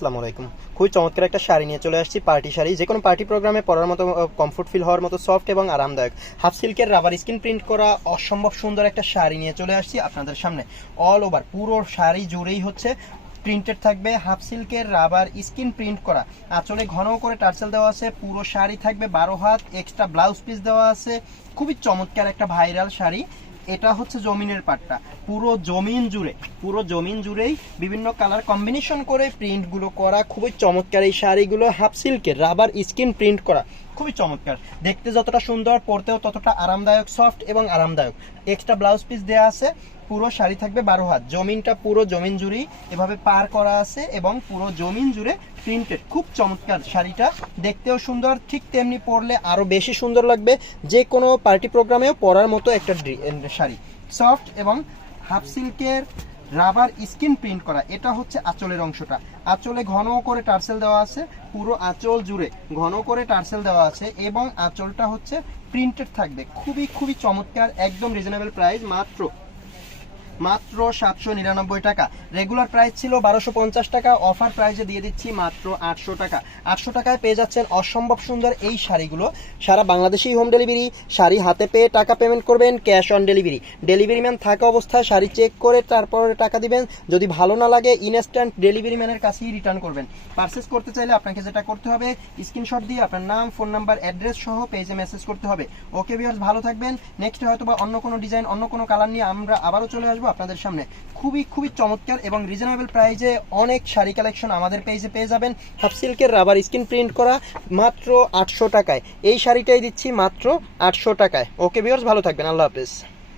আসসালামু আলাইকুম। খুবই চমৎকার একটা শাড়ি নিয়ে চলে আসছি, পার্টি শাড়ি। যে কোনো পার্টি প্রোগ্রামে পরার মতো, কমফোর্ট ফিল হওয়ার মতো সফট এবং আরামদায়ক হাফ সিল্কের রাবার স্কিন প্রিন্ট করা অসম্ভব সুন্দর একটা শাড়ি নিয়ে চলে আসছি আপনাদের সামনে। অল ওভার পুরো শাড়ি জুড়েই হচ্ছে প্রিন্টেড থাকবে, হাফ সিল্কের রাবার স্কিন প্রিন্ট করা। আঁচলে ঘন করে টার্সেল দেওয়া আছে। পুরো শাড়ি থাকবে 12 হাত, এক্সট্রা ব্লাউজ পিস দেওয়া আছে। খুবই চমৎকার একটা ভাইরাল শাড়ি। এটা হচ্ছে জমিনের পাটটা, পুরো জমিন জুড়েই বিভিন্ন কালার কম্বিনেশন করে প্রিন্টগুলো করা। খুবই চমৎকার এই শাড়িগুলো, হাফ সিল্কের রাবার স্কিন প্রিন্ট করা, খুবই চমৎকার। দেখতে যতটা সুন্দর, পরতেও ততটা আরামদায়ক, সফট এবং আরামদায়ক। এক্সট্রা ব্লাউজ পিস দেওয়া আছে। পুরো শাড়ি থাকবে 12 হাত। জমিনটা পুরো জমিন জুড়েই এভাবে পার করা আছে এবং পুরো জমিন জুড়ে প্রিন্টেড। খুব চমৎকার শাড়িটা, দেখতেও সুন্দর, ঠিক তেমনি পরলে আরো বেশি সুন্দর লাগবে। যে কোনো পার্টি প্রোগ্রামেও পরার মতো একটা শাড়ি, সফট এবং হাফ সিল্কের রাবার স্কিন প্রিন্ট করা। এটা হচ্ছে আঁচলের অংশটা। আঁচলে ঘন করে টার্সেল দেওয়া আছে, পুরো আঁচল জুড়ে ঘন করে টার্সেল দেওয়া আছে এবং আঁচলটা হচ্ছে প্রিন্টেড থাকবে। খুবই চমৎকার, একদম রিজনেবল প্রাইস, মাত্র 799 টাকা। রেগুলার প্রাইস ছিল 1250 টাকা, অফার প্রাইসে দিয়ে দিচ্ছি মাত্র 800 টাকা। 800 টাকায় পেয়ে যাচ্ছেন অসম্ভব সুন্দর এই শাড়িগুলো। সারা বাংলাদেশেই হোম ডেলিভারি। শাড়ি হাতে পেয়ে টাকা পেমেন্ট করবেন cash on delivery. Delivery man থাকা অবস্থায় শাড়ি চেক করে তারপরে টাকা দিবেন। যদি ভালো না লাগে ইনস্ট্যান্ট ডেলিভারি ম্যানের কাছেই রিটার্ন করবেন। পারচেস করতে চাইলে আপনাকে যেটা করতে হবে, স্ক্রিনশট দিয়ে আপনার নাম, ফোন নাম্বার, অ্যাড্রেস সহ পেজে মেসেজ করতে হবে। ওকে ভিউয়ার্স, ভালো থাকবেন। নেক্সট হয়তো বা অন্য কোনো ডিজাইন, অন্য কোনো কালার নিয়ে আমরা আবারও চলে আসবো আপনাদের সামনে। খুবই চমৎকার এবং রিজনেবল প্রাইসে অনেক শাড়ি কালেকশন আমাদের পেজে পেয়ে যাবেন। হাফ সিল্কের রাবার স্কিন প্রিন্ট করা মাত্র 800 টাকায়। এই শাড়িটাই দিচ্ছি মাত্র 800 টাকায়। ওকে ভিউয়ার্স, ভালো থাকবেন। আল্লাহ হাফেজ।